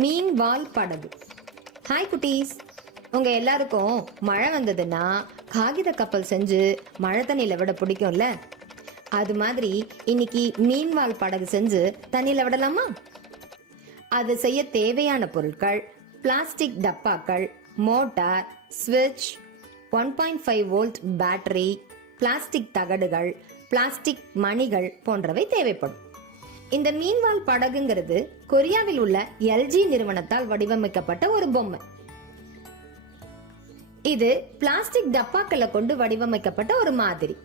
மீன் வால் படகு. ஹாய் குட்டீஸ், உங்க எல்லாருக்கும் மழை வந்ததுன்னா காகித கப்பல் செஞ்சு மழை தண்ணியில விட பிடிக்கும்ல? அது மாதிரி இன்னைக்கு மீன் வால் படகு செஞ்சு தண்ணியில விடலாமா? அது செய்ய தேவையான பொருட்கள்: பிளாஸ்டிக் டப்பாக்கள், மோட்டார், ஸ்விட்ச், 1.5 வோல்ட் பேட்டரி, பிளாஸ்டிக் தகடுகள், பிளாஸ்டிக் மணிகள் போன்றவை தேவைப்படும். இந்த மீன்வால் படகுங்கிறது கொரியாவில் உள்ள எல்ஜி நிறுவனத்தால் வடிவமைக்கப்பட்ட ஒரு பொம்மை. இது பிளாஸ்டிக் டப்பாக்களை கொண்டு வடிவமைக்கப்பட்ட ஒரு மாதிரி.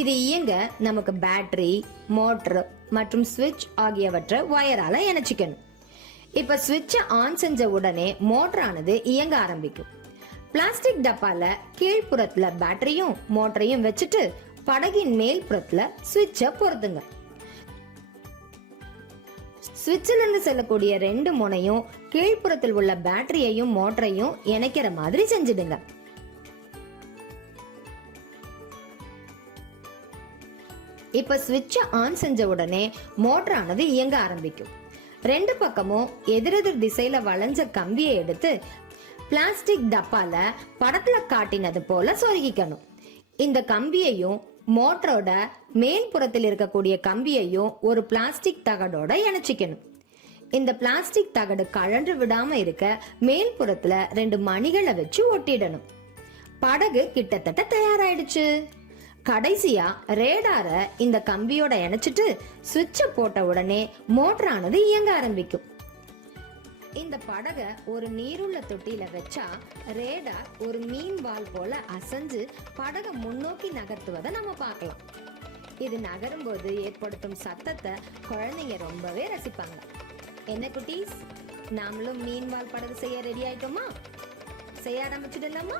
இது இயங்க நமக்கு பேட்டரி, மோட்டர் மற்றும் ஸ்விட்ச் ஆகியவற்றை வயரால இணைச்சிக்கணும். இப்ப ஸ்விட்சை ஆன் செஞ்ச உடனே மோட்டரானது இயங்க ஆரம்பிக்கும். பிளாஸ்டிக் டப்பால கீழ்ப்புறத்துல பேட்டரியும் மோட்டரையும் வச்சுட்டு படகின் மேல் புறத்துல ஸ்விட்சை பொருத்துங்க. ஸ்விட்சில் இருந்து செல்லக்கூடிய 2 முனையும் கீழ்ப்புறத்தில் உள்ள பேட்டரியையும் மோட்டரையும் இணைக்கிற மாதிரி செஞ்சிடுங்க. இப்ப ஸ்விட்சை ஆன் செஞ்ச உடனே மோட்டரானது இயங்க ஆரம்பிக்கும். 2 பக்கமும் எதிரெதிர் திசையில வளைஞ்ச கம்பியை எடுத்து பிளாஸ்டிக் டப்பால படத்துல காட்டினது போல சொருகிக்கணும். இந்த கம்பியையும் மோட்டரோட மேல் புறத்தில் இருக்கக்கூடிய கம்பியையும் ஒரு பிளாஸ்டிக் தகடோட இணைச்சிக்கணும். இந்த பிளாஸ்டிக் தகடு கழன்று விடாம இருக்க மேல் புறத்துல 2 மணிகளை வச்சு ஒட்டிடணும். படகு கிட்டத்தட்ட தயாராயிடுச்சு. கடைசியா ரேடார இந்த கம்பியோட இணைச்சிட்டு சுவிட்ச போட்ட உடனே மோட்டரானது இயங்க ஆரம்பிக்கும். இந்த படகை ஒரு நீருள்ள தொட்டியில வச்சா ரேடார் ஒரு மீன் வால் போல அசைஞ்சு படகை முன்னோக்கி நகர்த்துவதை நம்ம பார்க்கலாம். இது நகரும் போது ஏற்படுத்தும் சத்தத்தை குழந்தைங்க ரொம்பவே ரசிப்பாங்க. என்ன குட்டீஸ், நாமளும் மீன் வால் படகு செய்ய ரெடி ஆயிட்டோமா? செய்ய ஆரம்பிச்சிடலாமா?